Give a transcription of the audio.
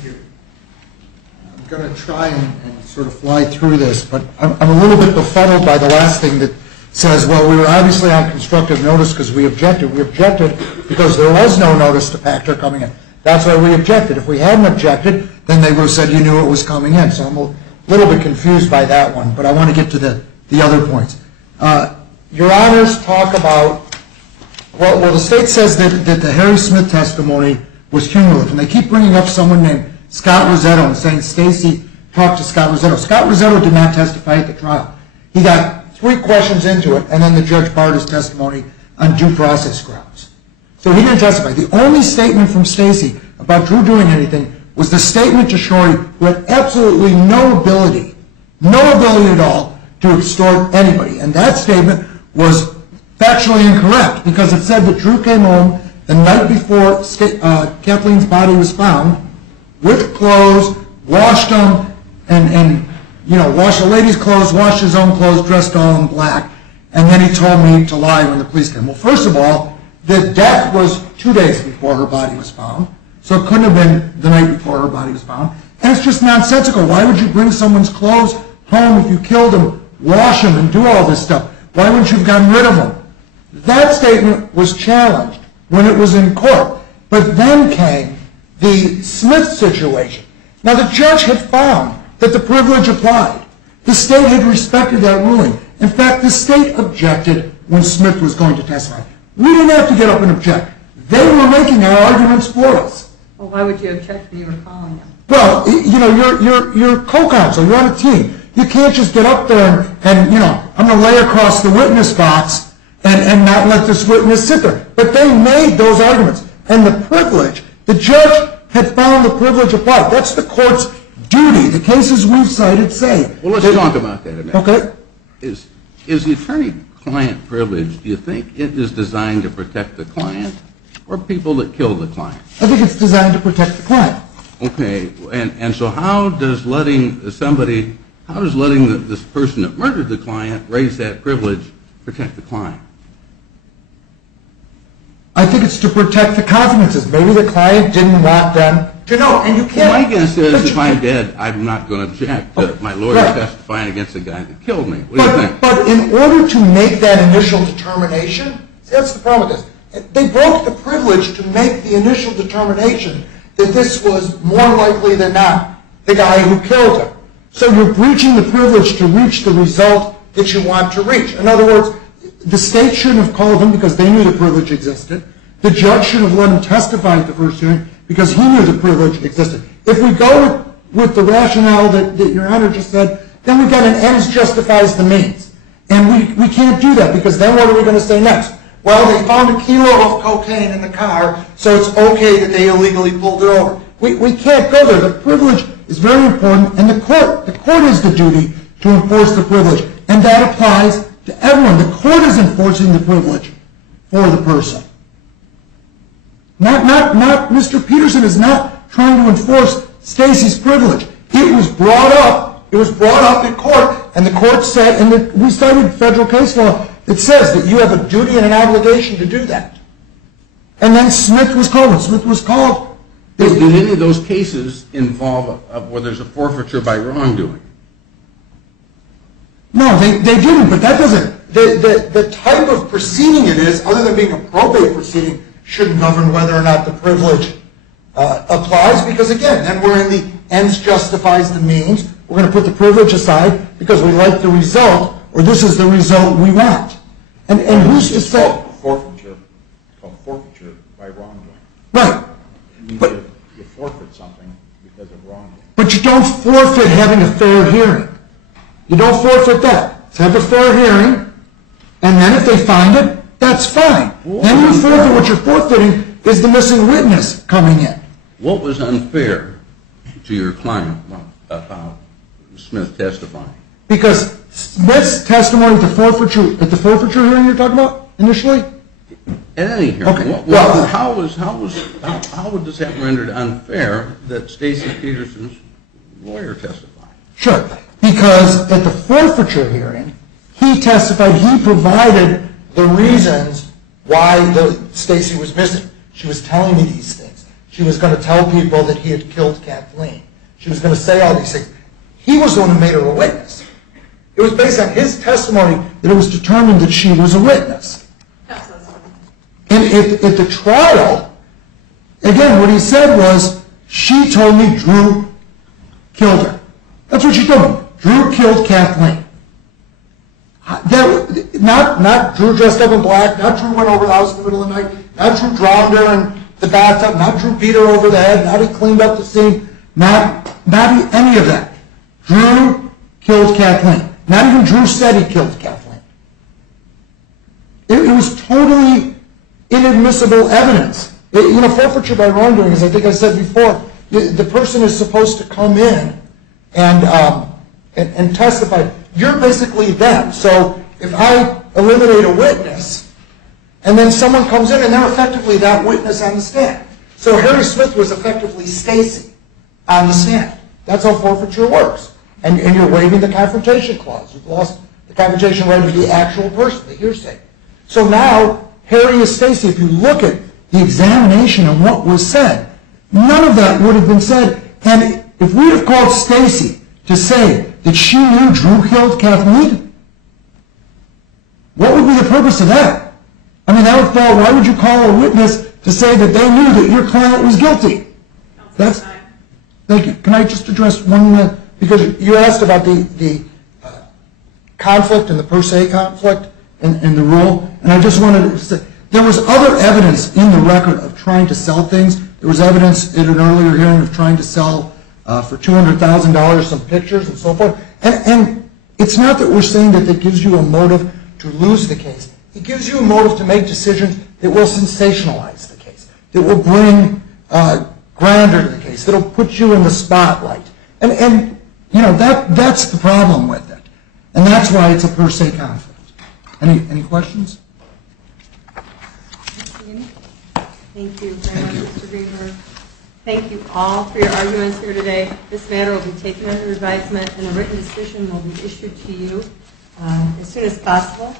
Thank you. I'm going to try and sort of fly through this, but I'm a little bit befuddled by the last thing that says, well, we were obviously on constructive notice because we objected. We objected because there was no notice to Pactor coming in. That's why we objected. If we hadn't objected, then they would have said you knew it was coming in. So I'm a little bit confused by that one, but I want to get to the other points. Your Honors talk about, well, the state says that the Harry Smith testimony was cumulative, and they keep bringing up someone named Scott Rosetto and saying Stacy talked to Scott Rosetto. Scott Rosetto did not testify at the trial. He got 3 questions into it, and then the judge barred his testimony on due process grounds. So he didn't testify. The only statement from Stacy about Drew doing anything was the statement to Shorey, who had absolutely no ability at all to extort anybody. And that statement was factually incorrect because it said that Drew came home the night before Kathleen's body was found with clothes, washed them, and washed a lady's clothes, washed his own clothes, dressed all in black, and then he told me to lie when the police came. Well, first of all, the death was 2 days before her body was found, so it couldn't have been the night before her body was found. And it's just nonsensical. Why would you bring someone's clothes home if you killed them, wash them, and do all this stuff? Why wouldn't you have gotten rid of them? That statement was challenged when it was in court. But then came the Smith situation. Now, the judge had found that the privilege applied. The state had respected that ruling. In fact, the state objected when Smith was going to testify. We didn't have to get up and object. They were making our arguments for us. Well, why would you object when you were calling them? Well, you're co-counsel. You're on a team. You can't just get up there and I'm going to lay across the witness box and not let this witness sit there. But they made those arguments. And the privilege, the judge had found the privilege applied. That's the court's duty. The cases we've cited say. Well, let's talk about that a minute. Okay. Is the attorney-client privilege, do you think it is designed to protect the client or people that kill the client? I think it's designed to protect the client. Okay. And so how does letting this person that murdered the client raise that privilege protect the client? I think it's to protect the confidences. Maybe the client didn't want them to know. And you can't. Well, my guess is if I'm dead, I'm not going to object to my lawyer testifying against the guy that killed me. What do you think? But in order to make that initial determination, that's the problem with this. They broke the privilege to make the initial determination that this was more likely than not the guy who killed him. So you're breaching the privilege to reach the result that you want to reach. In other words, the state shouldn't have called him because they knew the privilege existed. The judge should have let him testify at the first hearing because he knew the privilege existed. If we go with the rationale that Your Honor just said, then we've got an ends justifies the means. And we can't do that because then what are we going to say next? Well, they found a kilo of cocaine in the car, so it's okay that they illegally pulled it over. We can't go there. The privilege is very important, and the court has the duty to enforce the privilege, and that applies to everyone. The court is enforcing the privilege for the person. Not Mr. Peterson is not trying to enforce Stacy's privilege. It was brought up in court, and the court said, and we cited federal case law that says that you have a duty and an obligation to do that. And then Smith was called. When Smith was called, did any of those cases involve where there's a forfeiture by wrongdoing? No, they didn't, but that doesn't, the type of proceeding it is, other than being a probate proceeding, shouldn't govern whether or not the privilege applies, because again, then we're in the ends justifies the means. We're going to put the privilege aside because we like the result, or this is the result we want. And who's to say? Forfeiture. It's called forfeiture by wrongdoing. Right. It means you forfeit something because of wrongdoing. But you don't forfeit having a fair hearing. You don't forfeit that. Let's have a fair hearing, and then if they find it, that's fine. Then you forfeit. What you're forfeiting is the missing witness coming in. What was unfair to your client about Smith testifying? Because Smith's testimony at the forfeiture hearing you're talking about initially? At any hearing. Okay. How would this have rendered unfair that Stacy Peterson's lawyer testified? Sure. Because at the forfeiture hearing, he testified, he provided the reasons why Stacy was missing. She was telling me these things. She was going to tell people that he had killed Kathleen. She was going to say all these things. He was the one who made her a witness. It was based on his testimony that it was determined that she was a witness. And at the trial, again, what he said was, she told me Drew killed her. That's what she told me. Drew killed Kathleen. Not Drew dressed up in black, not Drew went over the house in the middle of the night, not Drew drowned her in the bathtub, not Drew beat her over the head, not he cleaned up the scene, not any of that. Drew killed Kathleen. Not even Drew said he killed Kathleen. It was totally inadmissible evidence. Forfeiture by wrongdoing, as I think I said before, the person is supposed to come in and testify. You're basically them. So if I eliminate a witness, and then someone comes in and they're effectively that witness on the stand. So Harry Smith was effectively Stacy on the stand. That's how forfeiture works. And you're waiving the confrontation clause. You've lost the confrontation right of the actual person, the hearsay. So now, Harry is Stacy. If you look at the examination of what was said, none of that would have been said. And if we'd have called Stacy to say that she knew Drew killed Kathleen, what would be the purpose of that? I mean, that would fall. Why would you call a witness to say that they knew that your client was guilty? Thank you. Can I just address one? Because you asked about the conflict and the per se conflict and the rule, and I just wanted to say there was other evidence in the record of trying to sell things. There was evidence in an earlier hearing of trying to sell for $200,000 some pictures and so forth. And it's not that we're saying that it gives you a motive to lose the case. It gives you a motive to make decisions that will sensationalize the case, that will bring grandeur to the case, that will put you in the spotlight. And that's the problem with it. And that's why it's a per se conflict. Any questions? Thank you very much, Mr. Greenberg. Thank you all for your arguments here today. This matter will be taken under advisement and a written decision will be issued to you as soon as possible.